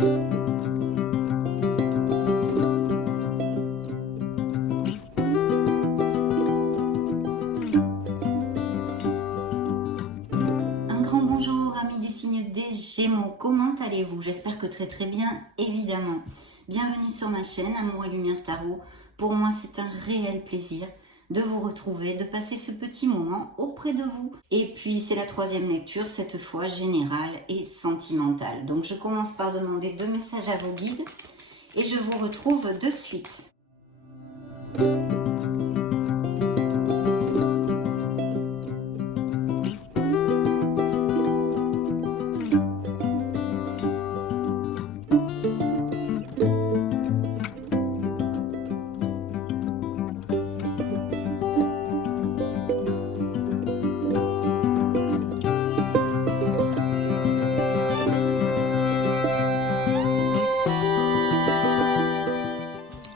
Un grand bonjour amis du signe des Gémeaux, comment allez-vous? J'espère que très bien, évidemment. Bienvenue sur ma chaîne Amour et Lumière Tarot. Pour moi c'est un réel plaisir de vous retrouver, de passer ce petit moment auprès de vous. Et puis c'est la troisième lecture, cette fois générale et sentimentale. Donc je commence par demander 2 messages à vos guides et je vous retrouve de suite.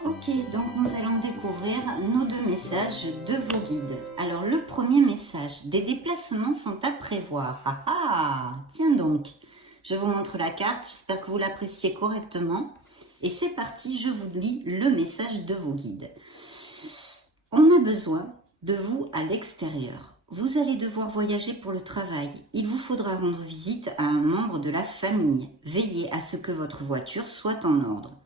Ok, donc nous allons découvrir nos 2 messages de vos guides. Alors le premier message, des déplacements sont à prévoir. Ah ah, tiens donc, je vous montre la carte, j'espère que vous l'appréciez correctement. Et c'est parti, je vous lis le message de vos guides. On a besoin de vous à l'extérieur. Vous allez devoir voyager pour le travail. Il vous faudra rendre visite à un membre de la famille. Veillez à ce que votre voiture soit en ordre.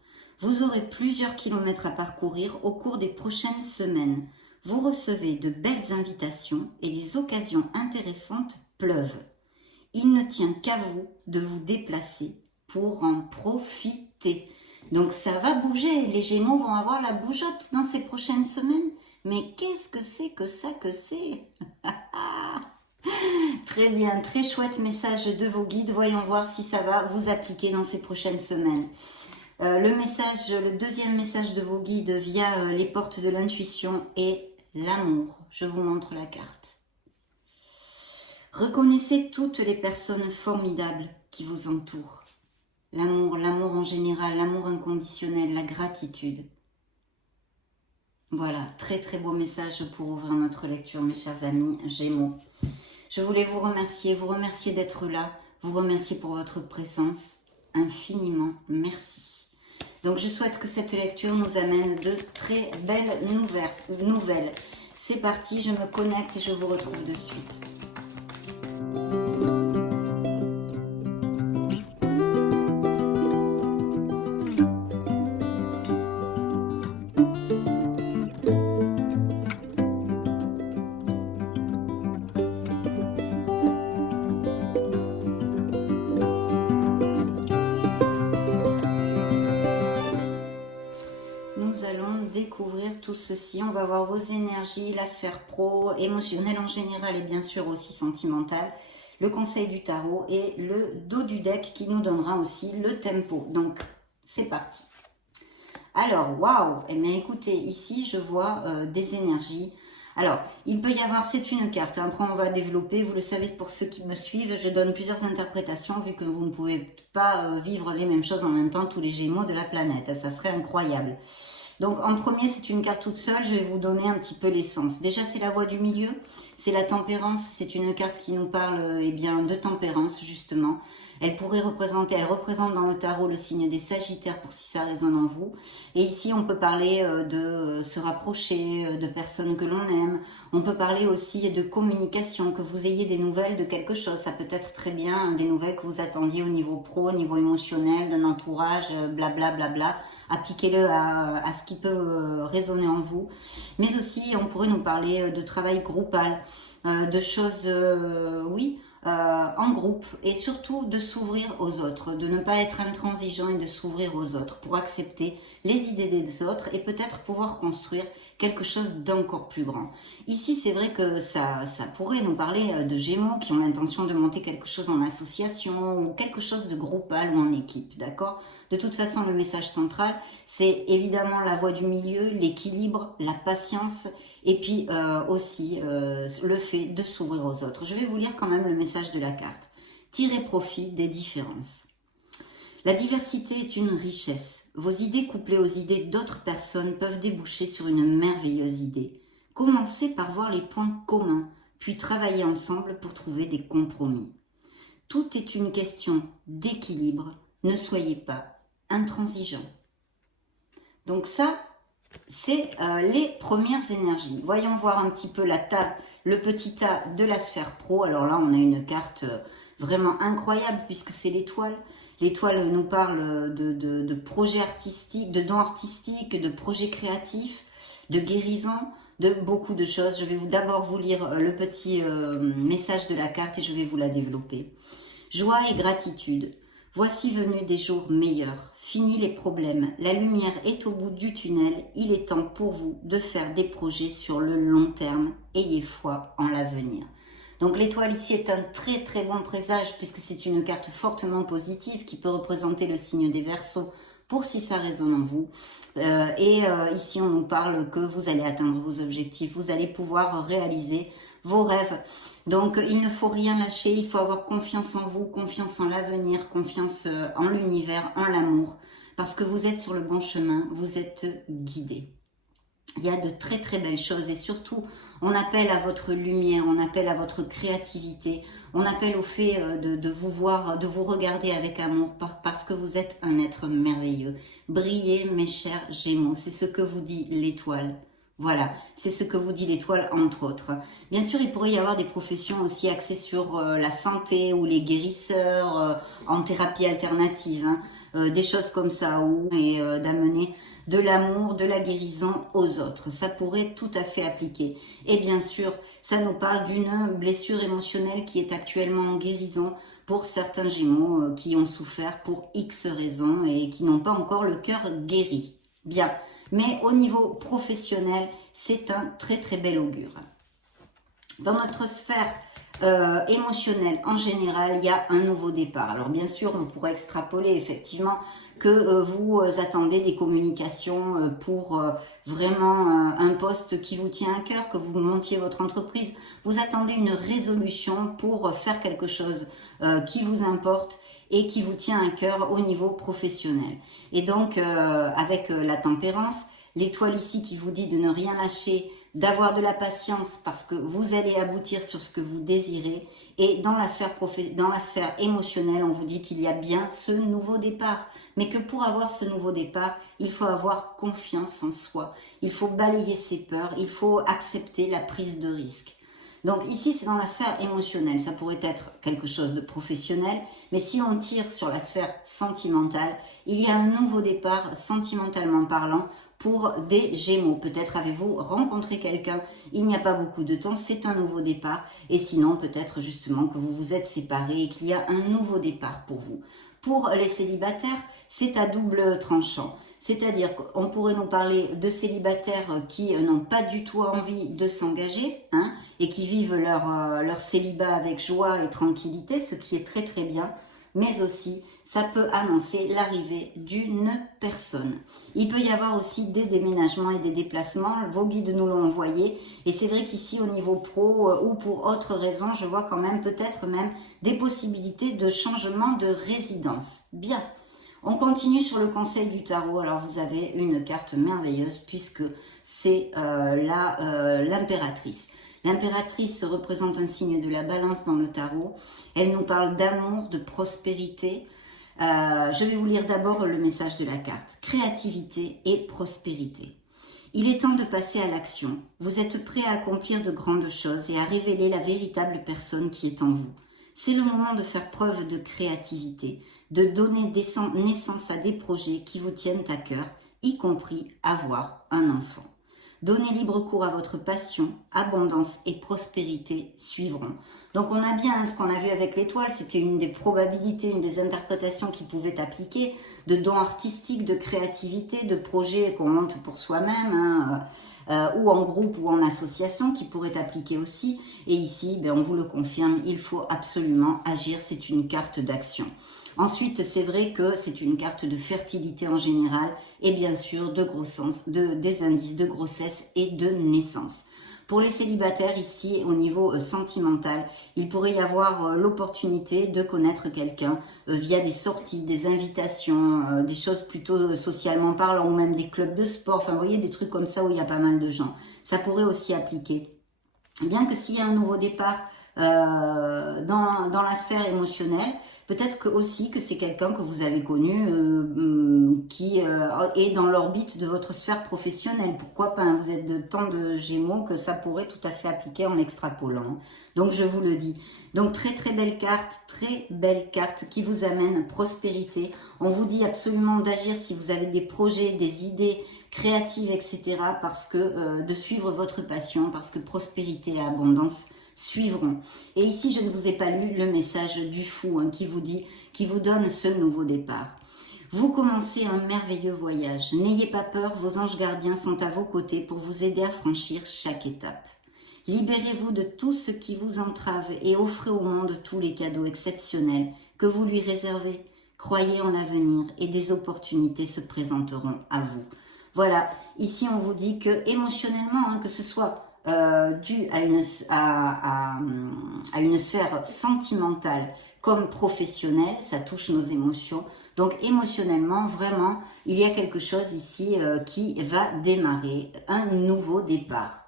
Vous aurez plusieurs kilomètres à parcourir au cours des prochaines semaines. Vous recevez de belles invitations et les occasions intéressantes pleuvent. Il ne tient qu'à vous de vous déplacer pour en profiter. Donc ça va bouger, les Gémeaux vont avoir la bougeotte dans ces prochaines semaines. Mais qu'est-ce que c'est que ça que c'est? Très bien, très chouette message de vos guides. Voyons voir si ça va vous appliquer dans ces prochaines semaines. Le deuxième message de vos guides via les portes de l'intuition est l'amour. Je vous montre la carte. Reconnaissez toutes les personnes formidables qui vous entourent. L'amour en général, l'amour inconditionnel, la gratitude. Voilà, très beau message pour ouvrir notre lecture, mes chers amis Gémeaux. Je voulais vous remercier d'être là, vous remercier pour votre présence. Infiniment merci. Donc je souhaite que cette lecture nous amène de très belles nouvelles. C'est parti, je me connecte et je vous retrouve de suite. Nous allons découvrir tout ceci. On va voir vos énergies, la sphère pro, émotionnelle en général et bien sûr aussi sentimentale, le conseil du tarot et le dos du deck qui nous donnera aussi le tempo. Donc, c'est parti. Alors, waouh! Eh bien, écoutez, ici, je vois des énergies. Alors, il peut y avoir, c'est une carte, hein. Après on va développer, vous le savez pour ceux qui me suivent, je donne plusieurs interprétations vu que vous ne pouvez pas vivre les mêmes choses en même temps tous les Gémeaux de la planète, ça serait incroyable. Donc en premier, c'est une carte toute seule, je vais vous donner un petit peu l'essence. Déjà, c'est la voie du milieu, c'est la tempérance, c'est une carte qui nous parle eh bien, de tempérance justement. Elle représente dans le tarot le signe des Sagittaires pour si ça résonne en vous. Et ici, on peut parler de se rapprocher de personnes que l'on aime. On peut parler aussi de communication, que vous ayez des nouvelles de quelque chose. Ça peut être très bien des nouvelles que vous attendiez au niveau pro, au niveau émotionnel, d'un entourage, blablabla. Appliquez-le à ce qui peut résonner en vous. Mais aussi, on pourrait nous parler de travail groupal, de choses, oui, en groupe et surtout de s'ouvrir aux autres, de ne pas être intransigeant et de s'ouvrir aux autres pour accepter les idées des autres et peut-être pouvoir construire quelque chose d'encore plus grand. Ici, c'est vrai que ça pourrait nous parler de Gémeaux qui ont l'intention de monter quelque chose en association ou quelque chose de groupal ou en équipe, d'accord? De toute façon, le message central, c'est évidemment la voie du milieu, l'équilibre, la patience et puis aussi le fait de s'ouvrir aux autres. Je vais vous lire quand même le message de la carte. Tirez profit des différences. La diversité est une richesse. Vos idées couplées aux idées d'autres personnes peuvent déboucher sur une merveilleuse idée. Commencez par voir les points communs, puis travailler ensemble pour trouver des compromis. Tout est une question d'équilibre, ne soyez pas intransigeant. Donc ça, c'est les premières énergies. Voyons voir un petit peu le petit tas de la sphère pro. Alors là, on a une carte vraiment incroyable puisque c'est l'étoile. L'étoile nous parle de projets artistiques, de dons artistiques, de projets créatifs, de guérison, de beaucoup de choses. Je vais d'abord vous lire le petit message de la carte et je vais vous la développer. Joie et gratitude. Voici venus des jours meilleurs. Fini les problèmes. La lumière est au bout du tunnel. Il est temps pour vous de faire des projets sur le long terme. Ayez foi en l'avenir. Donc l'étoile ici est un très très bon présage puisque c'est une carte fortement positive qui peut représenter le signe des Verseaux pour si ça résonne en vous. Ici on nous parle que vous allez atteindre vos objectifs, vous allez pouvoir réaliser vos rêves. Donc il ne faut rien lâcher, il faut avoir confiance en vous, confiance en l'avenir, confiance en l'univers, en l'amour, parce que vous êtes sur le bon chemin, vous êtes guidé. Il y a de très très belles choses et surtout on appelle à votre lumière, on appelle à votre créativité, on appelle au fait de vous voir, de vous regarder avec amour parce que vous êtes un être merveilleux. Brillez mes chers Gémeaux, c'est ce que vous dit l'étoile. Voilà, c'est ce que vous dit l'étoile entre autres. Bien sûr, il pourrait y avoir des professions aussi axées sur la santé ou les guérisseurs en thérapie alternative, hein, des choses comme ça, et d'amener de l'amour, de la guérison aux autres. Ça pourrait tout à fait appliquer. Et bien sûr, ça nous parle d'une blessure émotionnelle qui est actuellement en guérison pour certains Gémeaux qui ont souffert pour X raisons et qui n'ont pas encore le cœur guéri. Bien, mais au niveau professionnel, c'est un très très bel augure. Dans notre sphère émotionnelle en général, il y a un nouveau départ. Alors bien sûr, on pourrait extrapoler effectivement que vous attendez des communications pour vraiment un poste qui vous tient à cœur, que vous montiez votre entreprise. Vous attendez une résolution pour faire quelque chose qui vous importe et qui vous tient à cœur au niveau professionnel. Et donc, avec la tempérance, l'étoile ici qui vous dit de ne rien lâcher, d'avoir de la patience parce que vous allez aboutir sur ce que vous désirez. Et dans la sphère émotionnelle, on vous dit qu'il y a bien ce nouveau départ. Mais que pour avoir ce nouveau départ, il faut avoir confiance en soi. Il faut balayer ses peurs, il faut accepter la prise de risque. Donc ici, c'est dans la sphère émotionnelle. Ça pourrait être quelque chose de professionnel. Mais si on tire sur la sphère sentimentale, il y a un nouveau départ, sentimentalement parlant, pour des Gémeaux. Peut-être avez-vous rencontré quelqu'un il n'y a pas beaucoup de temps, c'est un nouveau départ. Et sinon, peut-être justement que vous vous êtes séparés et qu'il y a un nouveau départ pour vous. Pour les célibataires, c'est à double tranchant. C'est-à-dire qu'on pourrait nous parler de célibataires qui n'ont pas du tout envie de s'engager, hein, et qui vivent leur célibat avec joie et tranquillité, ce qui est très très bien. Mais aussi, ça peut annoncer l'arrivée d'une personne. Il peut y avoir aussi des déménagements et des déplacements. Vos guides nous l'ont envoyé. Et c'est vrai qu'ici, au niveau pro ou pour autre raison, je vois quand même peut-être même des possibilités de changement de résidence. Bien. On continue sur le conseil du tarot. Alors, vous avez une carte merveilleuse puisque c'est l'impératrice. L'impératrice représente un signe de la balance dans le tarot. Elle nous parle d'amour, de prospérité. Je vais vous lire d'abord le message de la carte. Créativité et prospérité. Il est temps de passer à l'action. Vous êtes prêt à accomplir de grandes choses et à révéler la véritable personne qui est en vous. C'est le moment de faire preuve de créativité, de donner naissance à des projets qui vous tiennent à cœur, y compris avoir un enfant. Donnez libre cours à votre passion, abondance et prospérité suivront. Donc on a bien ce qu'on a vu avec l'étoile, c'était une des probabilités, une des interprétations qui pouvaient appliquer, de dons artistiques, de créativité, de projets qu'on monte pour soi-même, ou en groupe ou en association qui pourraient appliquer aussi. Et ici, on vous le confirme, il faut absolument agir, c'est une carte d'action. Ensuite, c'est vrai que c'est une carte de fertilité en général et bien sûr des indices de grossesse et de naissance. Pour les célibataires ici, au niveau sentimental, il pourrait y avoir l'opportunité de connaître quelqu'un via des sorties, des invitations, des choses plutôt socialement parlant ou même des clubs de sport. Enfin, vous voyez, des trucs comme ça où il y a pas mal de gens. Ça pourrait aussi appliquer. Bien que s'il y a un nouveau départ dans la sphère émotionnelle, Peut-être que aussi que c'est quelqu'un que vous avez connu qui est dans l'orbite de votre sphère professionnelle. Pourquoi pas, hein, vous êtes de tant de Gémeaux que ça pourrait tout à fait appliquer en extrapolant. Donc je vous le dis. Donc très belle carte qui vous amène prospérité. On vous dit absolument d'agir si vous avez des projets, des idées créatives, etc. Parce que de suivre votre passion, parce que prospérité et abondance suivront. Et ici, je ne vous ai pas lu le message du fou hein, qui vous dit, qui vous donne ce nouveau départ. Vous commencez un merveilleux voyage. N'ayez pas peur, vos anges gardiens sont à vos côtés pour vous aider à franchir chaque étape. Libérez-vous de tout ce qui vous entrave et offrez au monde tous les cadeaux exceptionnels que vous lui réservez. Croyez en l'avenir et des opportunités se présenteront à vous. Voilà, ici on vous dit que émotionnellement, hein, que ce soit dû à une sphère sentimentale comme professionnelle, ça touche nos émotions. Donc émotionnellement, vraiment, il y a quelque chose ici qui va démarrer, un nouveau départ.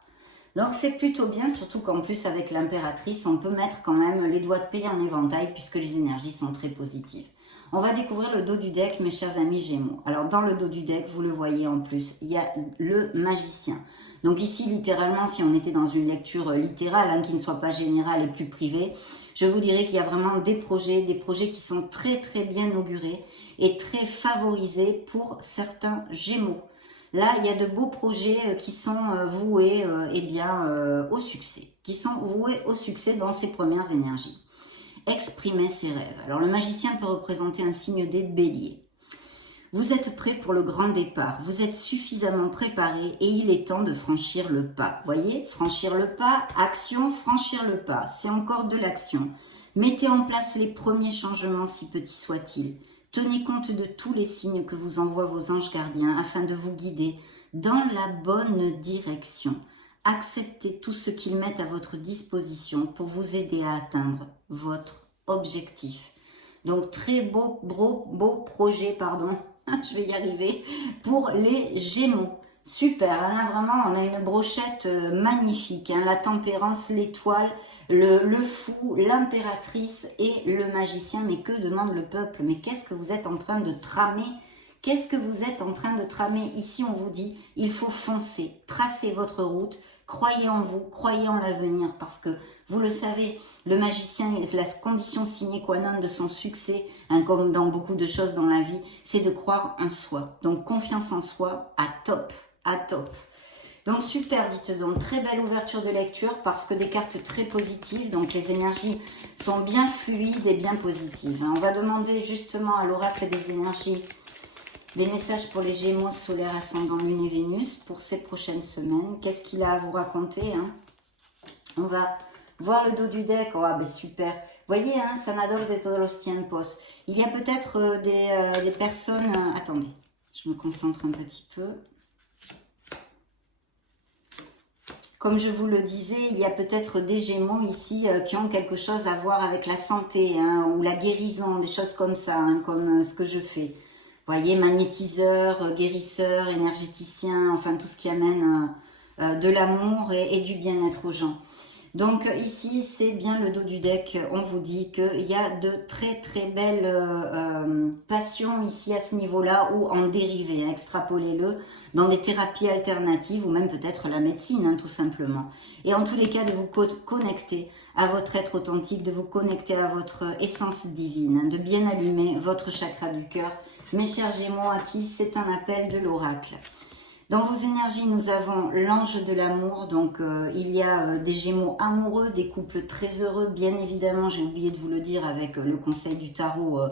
Donc c'est plutôt bien, surtout qu'en plus avec l'impératrice, on peut mettre quand même les doigts de pied en éventail puisque les énergies sont très positives. On va découvrir le dos du deck, mes chers amis Gémeaux. Alors dans le dos du deck, vous le voyez en plus, il y a le magicien. Donc ici, littéralement, si on était dans une lecture littérale, hein, qui ne soit pas générale et plus privée, je vous dirais qu'il y a vraiment des projets qui sont très bien augurés et très favorisés pour certains Gémeaux. Là, il y a de beaux projets qui sont voués au succès, qui sont voués au succès dans ces premières énergies. Exprimer ses rêves. Alors, le magicien peut représenter un signe des béliers. Vous êtes prêt pour le grand départ, vous êtes suffisamment préparé et il est temps de franchir le pas. Voyez, franchir le pas, action, franchir le pas, c'est encore de l'action. Mettez en place les premiers changements si petits soient-ils. Tenez compte de tous les signes que vous envoient vos anges gardiens afin de vous guider dans la bonne direction. Acceptez tout ce qu'ils mettent à votre disposition pour vous aider à atteindre votre objectif. Donc très beau projet, je vais y arriver, pour les Gémeaux. Super, hein, vraiment, on a une brochette magnifique, hein, la tempérance, l'étoile, le fou, l'impératrice et le magicien. Mais que demande le peuple? Mais qu'est-ce que vous êtes en train de tramer? Qu'est-ce que vous êtes en train de tramer? Ici, on vous dit, il faut foncer, tracer votre route, croyez en vous, croyez en l'avenir, parce que, vous le savez, le magicien, la condition sine qua non de son succès, hein, comme dans beaucoup de choses dans la vie, c'est de croire en soi. Donc, confiance en soi à top, à top. Donc, super, dites donc, très belle ouverture de lecture, parce que des cartes très positives, donc les énergies sont bien fluides et bien positives. Hein. On va demander justement à l'oracle des énergies des messages pour les Gémeaux, solaire, ascendant, lune et Vénus pour ces prochaines semaines. Qu'est-ce qu'il a à vous raconter hein? On va voir le dos du deck. Oh, ben super. Voyez, hein, sanador de todos los tiempos. Il y a peut-être des personnes... attendez, je me concentre un petit peu. Comme je vous le disais, il y a peut-être des Gémeaux ici qui ont quelque chose à voir avec la santé hein, ou la guérison, des choses comme ça, hein, comme ce que je fais. Voyez, magnétiseur, guérisseur, énergéticien, enfin tout ce qui amène de l'amour et du bien-être aux gens. Donc ici, c'est bien le dos du deck. On vous dit qu'il y a de très belles passions ici à ce niveau-là ou en dérivé. Hein, extrapolez-le dans des thérapies alternatives ou même peut-être la médecine, hein, tout simplement. Et en tous les cas, de vous connecter à votre être authentique, de vous connecter à votre essence divine, hein, de bien allumer votre chakra du cœur. Mes chers Gémeaux, à qui c'est un appel de l'oracle. Dans vos énergies, nous avons l'ange de l'amour. Donc, il y a des Gémeaux amoureux, des couples très heureux. Bien évidemment, j'ai oublié de vous le dire avec le conseil du tarot,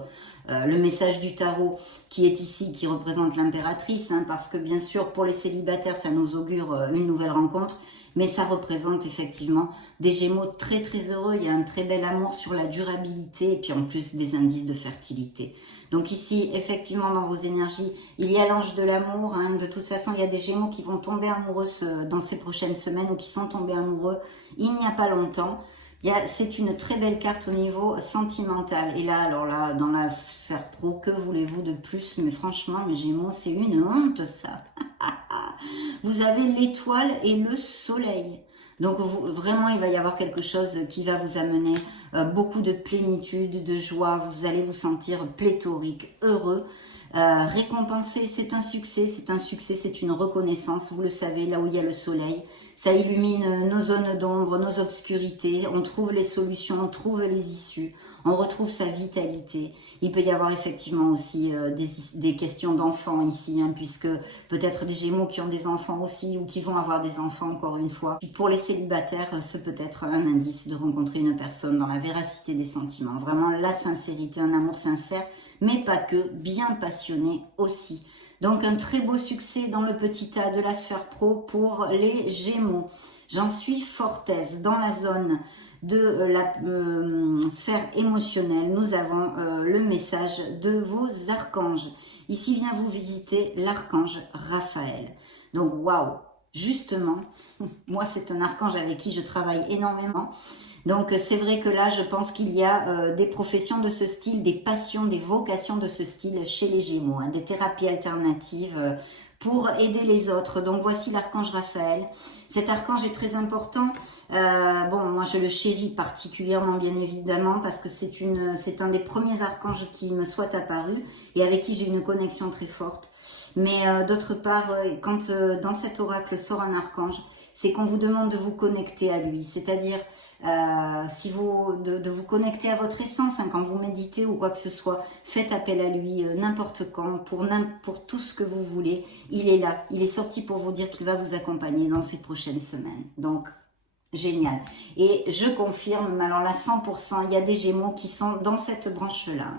le message du tarot qui est ici, qui représente l'impératrice. Hein, parce que bien sûr, pour les célibataires, ça nous augure une nouvelle rencontre. Mais ça représente effectivement des Gémeaux très heureux. Il y a un très bel amour sur la durabilité et puis en plus des indices de fertilité. Donc ici, effectivement, dans vos énergies, il y a l'ange de l'amour. Hein. De toute façon, il y a des Gémeaux qui vont tomber amoureux dans ces prochaines semaines ou qui sont tombés amoureux il n'y a pas longtemps. C'est une très belle carte au niveau sentimental. Et là, alors là, dans la sphère pro, que voulez-vous de plus? Mais franchement, mes Gémeaux, c'est une honte, ça. Vous avez l'étoile et le soleil. Donc vraiment, il va y avoir quelque chose qui va vous amener beaucoup de plénitude, de joie, vous allez vous sentir pléthorique, heureux, récompensé, c'est un succès, c'est une reconnaissance, vous le savez, là où il y a le soleil, ça illumine nos zones d'ombre, nos obscurités, on trouve les solutions, on trouve les issues, on retrouve sa vitalité. Il peut y avoir effectivement aussi des questions d'enfants ici, hein, puisque peut-être des Gémeaux qui ont des enfants aussi ou qui vont avoir des enfants encore une fois. Puis pour les célibataires, ce peut être un indice de rencontrer une personne dans la véracité des sentiments. Vraiment la sincérité, un amour sincère, mais pas que, bien passionné aussi. Donc un très beau succès dans le petit tas de la sphère pro pour les Gémeaux. J'en suis fort aise. Dans la zone de la sphère émotionnelle, nous avons le message de vos archanges. Ici vient vous visiter l'archange Raphaël. Donc waouh, justement, moi c'est un archange avec qui je travaille énormément. Donc c'est vrai que là je pense qu'il y a des professions de ce style, des passions, des vocations de ce style chez les Gémeaux, hein, des thérapies alternatives pour aider les autres. Donc voici l'archange Raphaël. Cet archange est très important. Bon, moi je le chéris particulièrement bien évidemment parce que c'est un des premiers archanges qui me soit apparu et avec qui j'ai une connexion très forte. Mais d'autre part, quand dans cet oracle sort un archange, c'est qu'on vous demande de vous connecter à lui, c'est-à-dire de vous connecter à votre essence, hein, quand vous méditez ou quoi que ce soit, faites appel à lui n'importe quand, pour tout ce que vous voulez, il est là, il est sorti pour vous dire qu'il va vous accompagner dans ces prochaines semaines, donc génial. Et je confirme, mais alors là 100%, il y a des Gémeaux qui sont dans cette branche-là.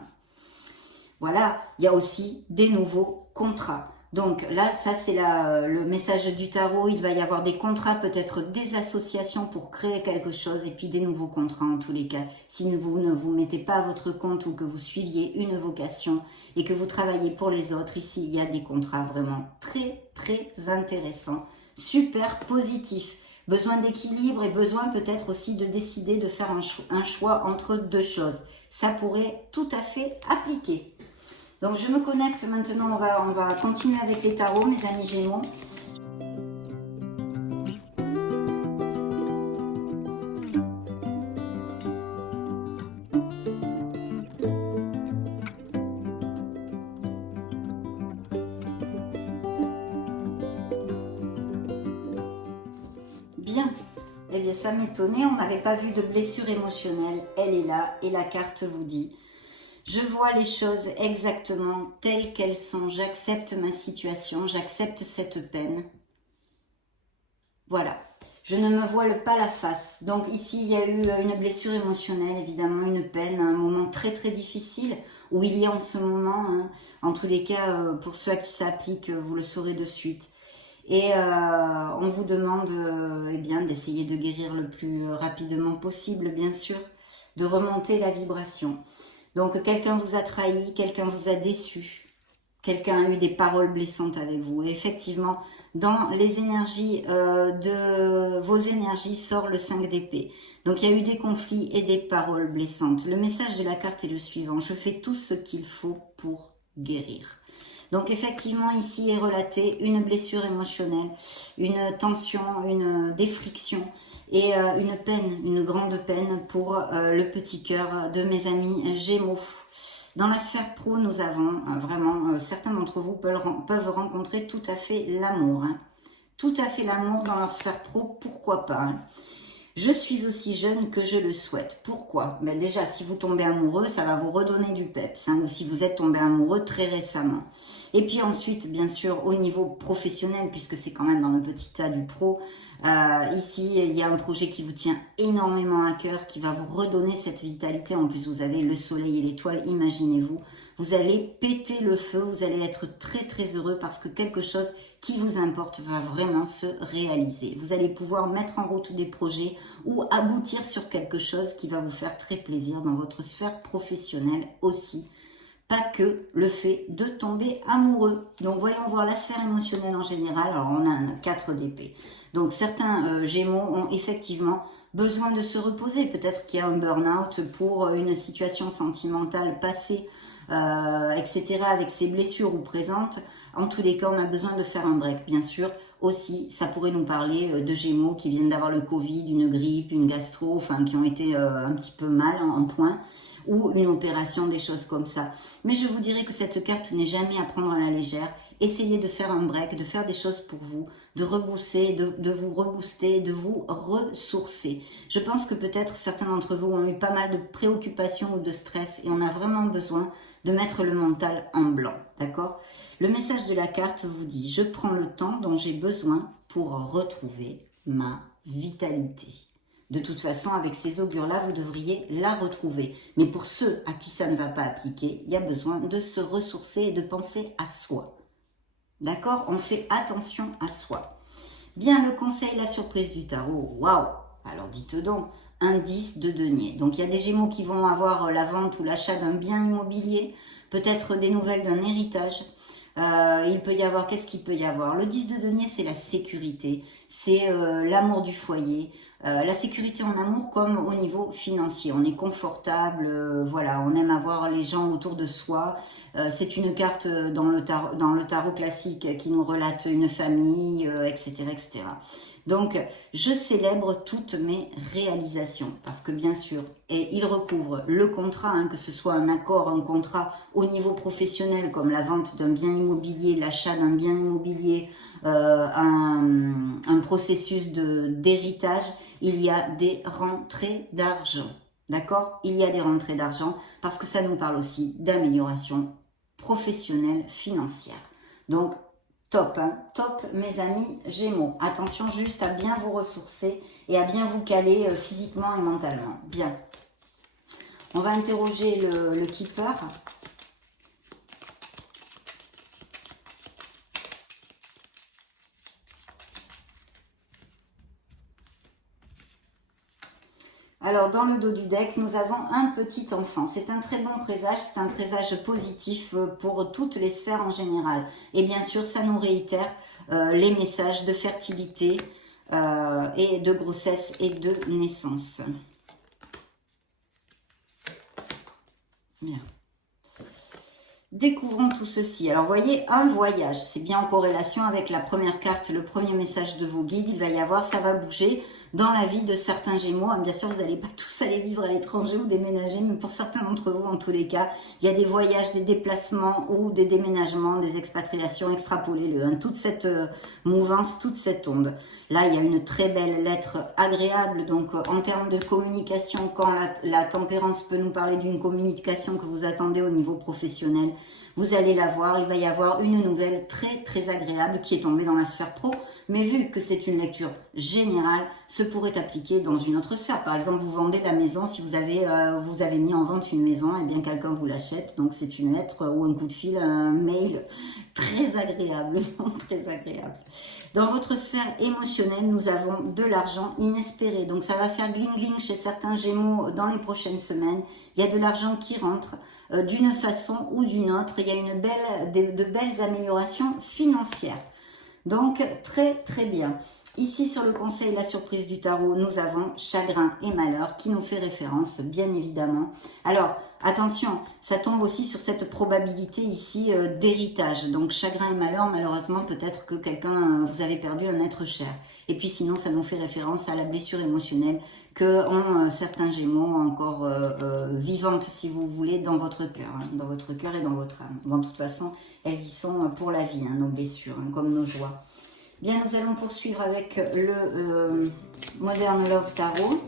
Voilà, il y a aussi des nouveaux contrats. Donc là, ça c'est le message du tarot, il va y avoir des contrats, peut-être des associations pour créer quelque chose et puis des nouveaux contrats en tous les cas. Si vous ne vous mettez pas à votre compte ou que vous suiviez une vocation et que vous travaillez pour les autres, ici il y a des contrats vraiment très très intéressants, super positifs. Besoin d'équilibre et besoin peut-être aussi de décider de faire un choix entre deux choses. Ça pourrait tout à fait appliquer. Donc je me connecte maintenant, on va continuer avec les tarots, mes amis Gémeaux. Bien, eh bien ça m'étonnait, on n'avait pas vu de blessure émotionnelle, elle est là et la carte vous dit: je vois les choses exactement telles qu'elles sont, j'accepte ma situation, j'accepte cette peine. Voilà, je ne me voile pas la face. Donc ici, il y a eu une blessure émotionnelle, évidemment, une peine, un moment très très difficile, où il y a en ce moment, hein, en tous les cas, pour ceux à qui ça applique, vous le saurez de suite. Et on vous demande eh bien, d'essayer de guérir le plus rapidement possible, bien sûr, de remonter la vibration. Donc quelqu'un vous a trahi, quelqu'un vous a déçu, quelqu'un a eu des paroles blessantes avec vous. Et effectivement, dans les énergies de vos énergies sort le 5 d'épée. Donc il y a eu des conflits et des paroles blessantes. Le message de la carte est le suivant: je fais tout ce qu'il faut pour guérir. Donc effectivement, ici est relaté une blessure émotionnelle, une tension, des frictions et une peine, une grande peine pour le petit cœur de mes amis Gémeaux. Dans la sphère pro, nous avons vraiment, certains d'entre vous peuvent rencontrer tout à fait l'amour. Hein. Tout à fait l'amour dans leur sphère pro, pourquoi pas, hein. Je suis aussi jeune que je le souhaite. Pourquoi? Ben déjà, si vous tombez amoureux, ça va vous redonner du peps. Hein, ou si vous êtes tombé amoureux très récemment. Et puis ensuite, bien sûr, au niveau professionnel, puisque c'est quand même dans le petit tas du pro, ici, il y a un projet qui vous tient énormément à cœur, qui va vous redonner cette vitalité. En plus, vous avez le soleil et l'étoile, imaginez-vous. Vous allez péter le feu, vous allez être très très heureux parce que quelque chose qui vous importe va vraiment se réaliser. Vous allez pouvoir mettre en route des projets ou aboutir sur quelque chose qui va vous faire très plaisir dans votre sphère professionnelle aussi. Pas que le fait de tomber amoureux. Donc voyons voir la sphère émotionnelle en général. Alors on a un 4 d'épée. Donc certains Gémeaux ont effectivement besoin de se reposer. Peut-être qu'il y a un burn-out pour une situation sentimentale passée, etc. avec ses blessures ou présentes. En tous les cas, on a besoin de faire un break. Bien sûr, aussi, ça pourrait nous parler de Gémeaux qui viennent d'avoir le Covid, une grippe, une gastro, enfin qui ont été un petit peu mal en point, ou une opération, des choses comme ça. Mais je vous dirais que cette carte n'est jamais à prendre à la légère. Essayez de faire un break, de faire des choses pour vous, de rebooster, de vous rebooster, de vous ressourcer. Je pense que peut-être certains d'entre vous ont eu pas mal de préoccupations ou de stress et on a vraiment besoin de mettre le mental en blanc, d'accord? Le message de la carte vous dit « Je prends le temps dont j'ai besoin pour retrouver ma vitalité ». De toute façon, avec ces augures-là, vous devriez la retrouver. Mais pour ceux à qui ça ne va pas appliquer, il y a besoin de se ressourcer et de penser à soi. D'accord? On fait attention à soi. Bien, le conseil, la surprise du tarot. Waouh! Alors dites donc, un 10 de denier. Donc il y a des Gémeaux qui vont avoir la vente ou l'achat d'un bien immobilier, peut-être des nouvelles d'un héritage. Il peut y avoir, qu'est-ce qu'il peut y avoir? Le 10 de denier, c'est la sécurité, c'est l'amour du foyer, la sécurité en amour comme au niveau financier. On est confortable, voilà, on aime avoir les gens autour de soi. C'est une carte dans le tarot classique qui nous relate une famille, etc., etc. Donc, je célèbre toutes mes réalisations parce que bien sûr, et il recouvre le contrat, hein, que ce soit un accord, un contrat au niveau professionnel comme la vente d'un bien immobilier, l'achat d'un bien immobilier, un processus d'héritage, il y a des rentrées d'argent. D'accord? Il y a des rentrées d'argent parce que ça nous parle aussi d'amélioration professionnelle, financière. Donc, top, hein, top mes amis Gémeaux. Attention juste à bien vous ressourcer et à bien vous caler physiquement et mentalement. Bien. On va interroger le keeper. Alors, dans le dos du deck, nous avons un petit enfant. C'est un très bon présage, c'est un présage positif pour toutes les sphères en général. Et bien sûr, ça nous réitère les messages de fertilité et de grossesse et de naissance. Bien. Découvrons tout ceci. Alors, vous voyez, un voyage, c'est bien en corrélation avec la première carte, le premier message de vos guides. Il va y avoir, ça va bouger dans la vie de certains Gémeaux. Bien sûr, vous n'allez pas tous aller vivre à l'étranger ou déménager, mais pour certains d'entre vous, en tous les cas, il y a des voyages, des déplacements ou des déménagements, des expatriations. Extrapolez-le, hein, toute cette mouvance, toute cette onde. Là, il y a une très belle lettre agréable. Donc, en termes de communication, quand la tempérance peut nous parler d'une communication que vous attendez au niveau professionnel, vous allez la voir. Il va y avoir une nouvelle très, très agréable qui est tombée dans la sphère pro. Mais vu que c'est une lecture générale, se pourrait appliquer dans une autre sphère. Par exemple, vous vendez la maison, si vous avez mis en vente une maison, et bien quelqu'un vous l'achète. Donc, c'est une lettre ou un coup de fil, un mail très agréable, très agréable. Dans votre sphère émotionnelle, nous avons de l'argent inespéré. Donc, ça va faire gling-gling chez certains Gémeaux dans les prochaines semaines. Il y a de l'argent qui rentre d'une façon ou d'une autre. Il y a de belles améliorations financières. Donc, très très bien. Ici, sur le conseil, la surprise du tarot, nous avons chagrin et malheur qui nous fait référence, bien évidemment. Alors, attention, ça tombe aussi sur cette probabilité ici d'héritage. Donc, chagrin et malheur, malheureusement, peut-être que vous avez perdu un être cher. Et puis sinon, ça nous fait référence à la blessure émotionnelle que ont certains Gémeaux encore vivantes, si vous voulez, dans votre cœur. Hein, dans votre cœur et dans votre âme. Bon, de toute façon, elles y sont pour la vie, hein, nos blessures, hein, comme nos joies. Bien, nous allons poursuivre avec le Modern Love Tarot.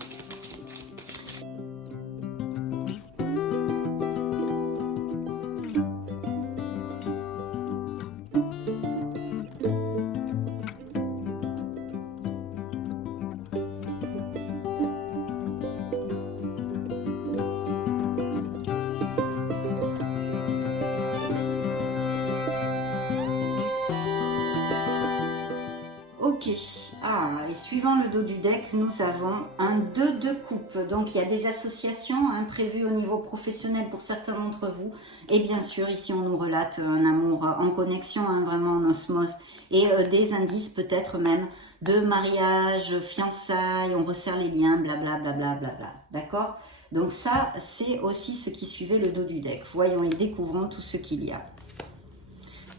Ok, et suivant le dos du deck, nous avons un 2 de coupe. Donc, il y a des associations prévues au niveau professionnel pour certains d'entre vous. Et bien sûr, ici, on nous relate un amour en connexion, vraiment en osmose. Et des indices peut-être même de mariage, fiançailles, on resserre les liens, blablabla, blablabla. D'accord? Donc ça, c'est aussi ce qui suivait le dos du deck. Voyons et découvrons tout ce qu'il y a.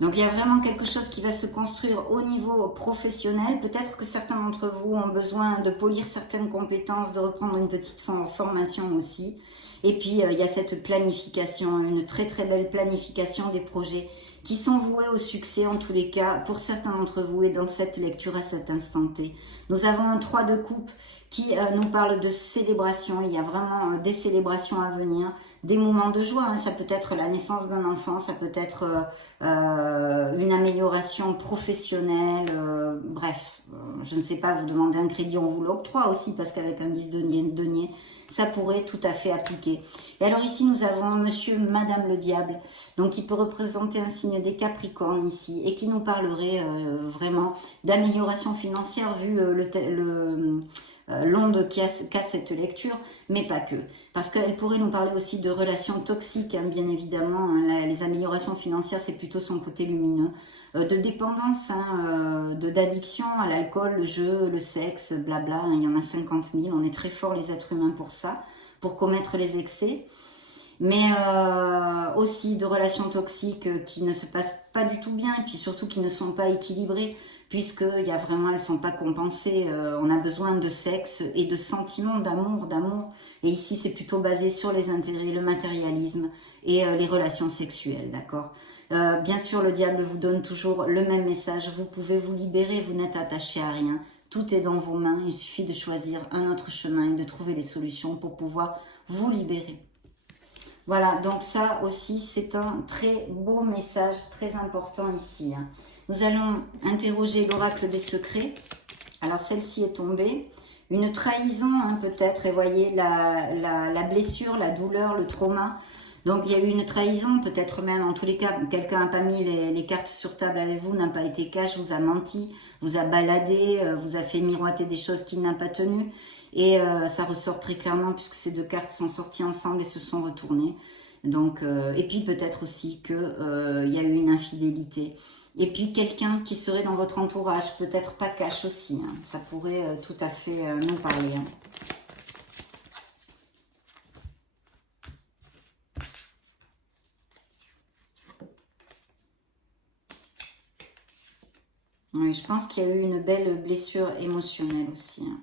Donc il y a vraiment quelque chose qui va se construire au niveau professionnel. Peut-être que certains d'entre vous ont besoin de polir certaines compétences, de reprendre une petite formation aussi. Et puis il y a cette planification, une très très belle planification des projets qui sont voués au succès en tous les cas pour certains d'entre vous et dans cette lecture à cet instant T. Nous avons un 3 de coupe qui nous parle de célébration. Il y a vraiment des célébrations à venir, des moments de joie. Hein. Ça peut être la naissance d'un enfant, ça peut être une amélioration professionnelle. Bref, je ne sais pas, vous demandez un crédit, on vous l'octroie aussi parce qu'avec un 10 denier, ça pourrait tout à fait appliquer. Et alors ici, nous avons monsieur, madame le diable, donc qui peut représenter un signe des Capricornes ici, et qui nous parlerait vraiment d'amélioration financière vu l'onde qu'a cette lecture, mais pas que. Parce qu'elle pourrait nous parler aussi de relations toxiques, hein, bien évidemment. Hein, les améliorations financières, c'est plutôt son côté lumineux. De dépendance, hein, d'addiction à l'alcool, le jeu, le sexe, blabla, hein, il y en a 50 000, on est très forts les êtres humains pour ça, pour commettre les excès, mais aussi de relations toxiques qui ne se passent pas du tout bien, et puis surtout qui ne sont pas équilibrées, puisqu'il y a vraiment, elles ne sont pas compensées, on a besoin de sexe et de sentiments, d'amour, et ici c'est plutôt basé sur les intérêts, le matérialisme et les relations sexuelles, d'accord. Bien sûr, le diable vous donne toujours le même message. Vous pouvez vous libérer, vous n'êtes attaché à rien. Tout est dans vos mains. Il suffit de choisir un autre chemin et de trouver les solutions pour pouvoir vous libérer. Voilà, donc ça aussi, c'est un très beau message, très important ici. Hein. Nous allons interroger l'oracle des secrets. Alors, celle-ci est tombée. Une trahison, hein, peut-être. Et voyez, la blessure, la douleur, le trauma. Donc, il y a eu une trahison, peut-être même, en tous les cas, quelqu'un n'a pas mis les cartes sur table avec vous, n'a pas été cash, vous a menti, vous a baladé, vous a fait miroiter des choses qu'il n'a pas tenues. Et ça ressort très clairement puisque ces deux cartes sont sorties ensemble et se sont retournées. Donc, et puis peut-être aussi qu'il y a eu une infidélité. Et puis quelqu'un qui serait dans votre entourage, peut-être pas cash aussi. Hein. Ça pourrait tout à fait nous parler. Hein. Oui, je pense qu'il y a eu une belle blessure émotionnelle aussi. Hein.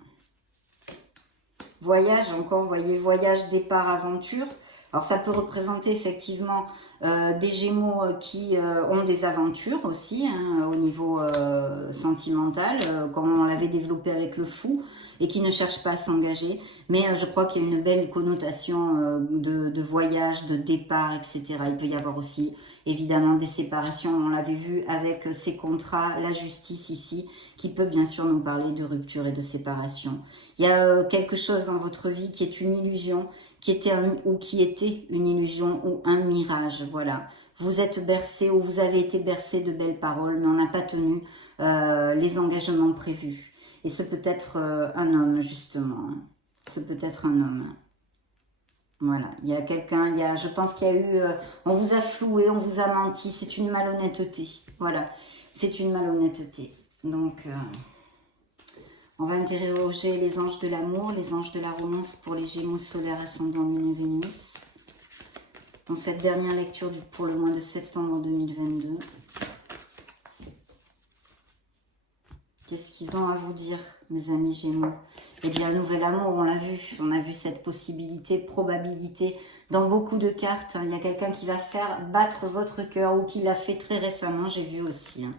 Voyage, encore, vous voyez, voyage, départ, aventure. Alors, ça peut représenter effectivement des Gémeaux qui ont des aventures aussi, hein, au niveau sentimental, comme on l'avait développé avec le fou, et qui ne cherchent pas à s'engager. Mais je crois qu'il y a une belle connotation de voyage, de départ, etc. Il peut y avoir aussi, évidemment, des séparations. On l'avait vu avec ces contrats, la justice ici, qui peut bien sûr nous parler de rupture et de séparation. Il y a quelque chose dans votre vie qui est une illusion, qui était une illusion ou un mirage, voilà. Vous êtes bercé ou vous avez été bercé de belles paroles, mais on n'a pas tenu les engagements prévus. Et c'est peut-être un homme, justement. C'est peut-être un homme. Voilà, il y a quelqu'un, je pense qu'il y a eu, on vous a floué, on vous a menti, c'est une malhonnêteté. Voilà, c'est une malhonnêteté. Donc, on va interroger les anges de l'amour, les anges de la romance pour les Gémeaux solaires ascendant Lune et Vénus. Dans cette dernière lecture pour le mois de septembre 2022. Qu'est-ce qu'ils ont à vous dire, mes amis Gémeaux? Eh bien, nouvel amour, on l'a vu. On a vu cette possibilité, probabilité dans beaucoup de cartes. Hein. Il y a quelqu'un qui va faire battre votre cœur ou qui l'a fait très récemment, j'ai vu aussi. Hein,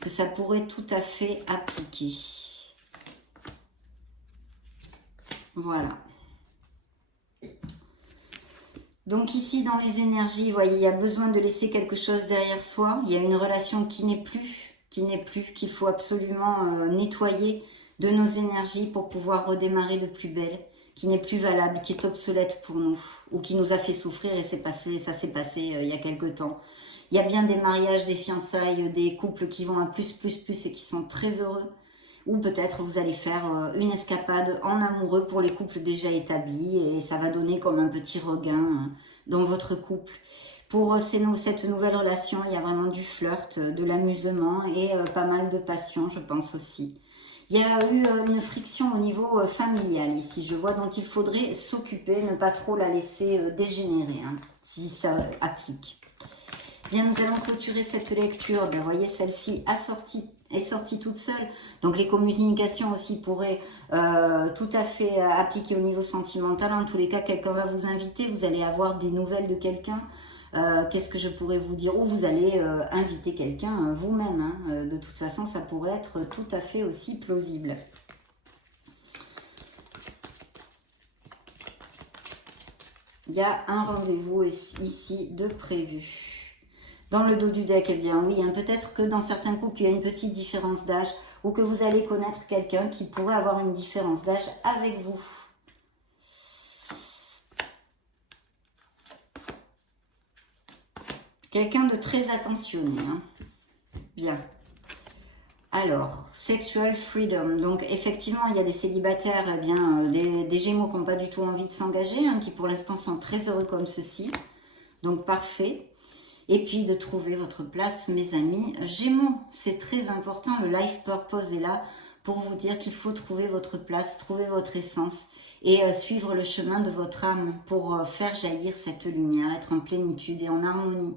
que ça pourrait tout à fait appliquer. Voilà. Donc ici, dans les énergies, vous voyez, il y a besoin de laisser quelque chose derrière soi. Il y a une relation qui n'est plus, qu'il faut absolument nettoyer de nos énergies pour pouvoir redémarrer de plus belle, qui n'est plus valable, qui est obsolète pour nous, ou qui nous a fait souffrir et ça s'est passé il y a quelque temps. Il y a bien des mariages, des fiançailles, des couples qui vont à plus et qui sont très heureux. Ou peut-être vous allez faire une escapade en amoureux pour les couples déjà établis et ça va donner comme un petit regain dans votre couple. Pour cette nouvelle relation, il y a vraiment du flirt, de l'amusement et pas mal de passion, je pense aussi. Il y a eu une friction au niveau familial ici, je vois, dont il faudrait s'occuper, ne pas trop la laisser dégénérer, hein, si ça applique. Bien, nous allons clôturer cette lecture. Bien, vous voyez, celle-ci est sortie toute seule. Donc, les communications aussi pourraient tout à fait appliquer au niveau sentimental. En tous les cas, quelqu'un va vous inviter. Vous allez avoir des nouvelles de quelqu'un. Qu'est-ce que je pourrais vous dire? Ou vous allez inviter quelqu'un vous-même. Hein. De toute façon, ça pourrait être tout à fait aussi plausible. Il y a un rendez-vous ici de prévu. Dans le dos du deck, eh bien oui, hein, peut-être que dans certains couples, il y a une petite différence d'âge ou que vous allez connaître quelqu'un qui pourrait avoir une différence d'âge avec vous. Quelqu'un de très attentionné. Hein. Bien. Alors, sexual freedom. Donc, effectivement, il y a des célibataires, eh bien, des Gémeaux qui n'ont pas du tout envie de s'engager, hein, qui pour l'instant sont très heureux comme ceci. Donc, parfait. Et puis, de trouver votre place, mes amis Gémeaux. C'est très important. Le life purpose est là pour vous dire qu'il faut trouver votre place, trouver votre essence et suivre le chemin de votre âme pour faire jaillir cette lumière, être en plénitude et en harmonie.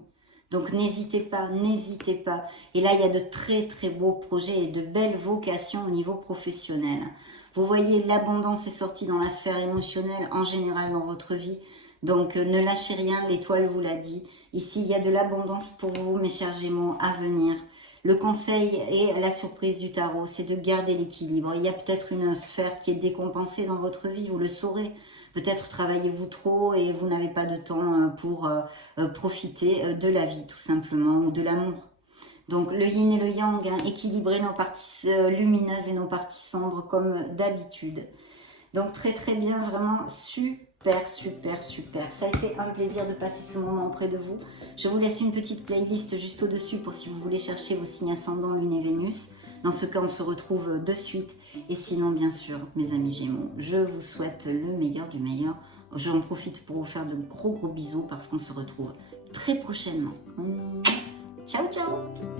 Donc n'hésitez pas, n'hésitez pas. Et là, il y a de très très beaux projets et de belles vocations au niveau professionnel. Vous voyez, l'abondance est sortie dans la sphère émotionnelle en général dans votre vie. Donc ne lâchez rien, l'étoile vous l'a dit. Ici, il y a de l'abondance pour vous, mes chers Gémeaux, à venir. Le conseil et la surprise du tarot, c'est de garder l'équilibre. Il y a peut-être une sphère qui est décompensée dans votre vie, vous le saurez. Peut-être travaillez-vous trop et vous n'avez pas de temps pour profiter de la vie, tout simplement, ou de l'amour. Donc, le yin et le yang, hein, équilibrer nos parties lumineuses et nos parties sombres comme d'habitude. Donc, très très bien, vraiment super, super, super. Ça a été un plaisir de passer ce moment auprès de vous. Je vous laisse une petite playlist juste au-dessus pour si vous voulez chercher vos signes ascendants, Lune et Vénus. Dans ce cas, on se retrouve de suite. Et sinon, bien sûr, mes amis Gémeaux, je vous souhaite le meilleur du meilleur. J'en profite pour vous faire de gros bisous parce qu'on se retrouve très prochainement. Ciao, ciao!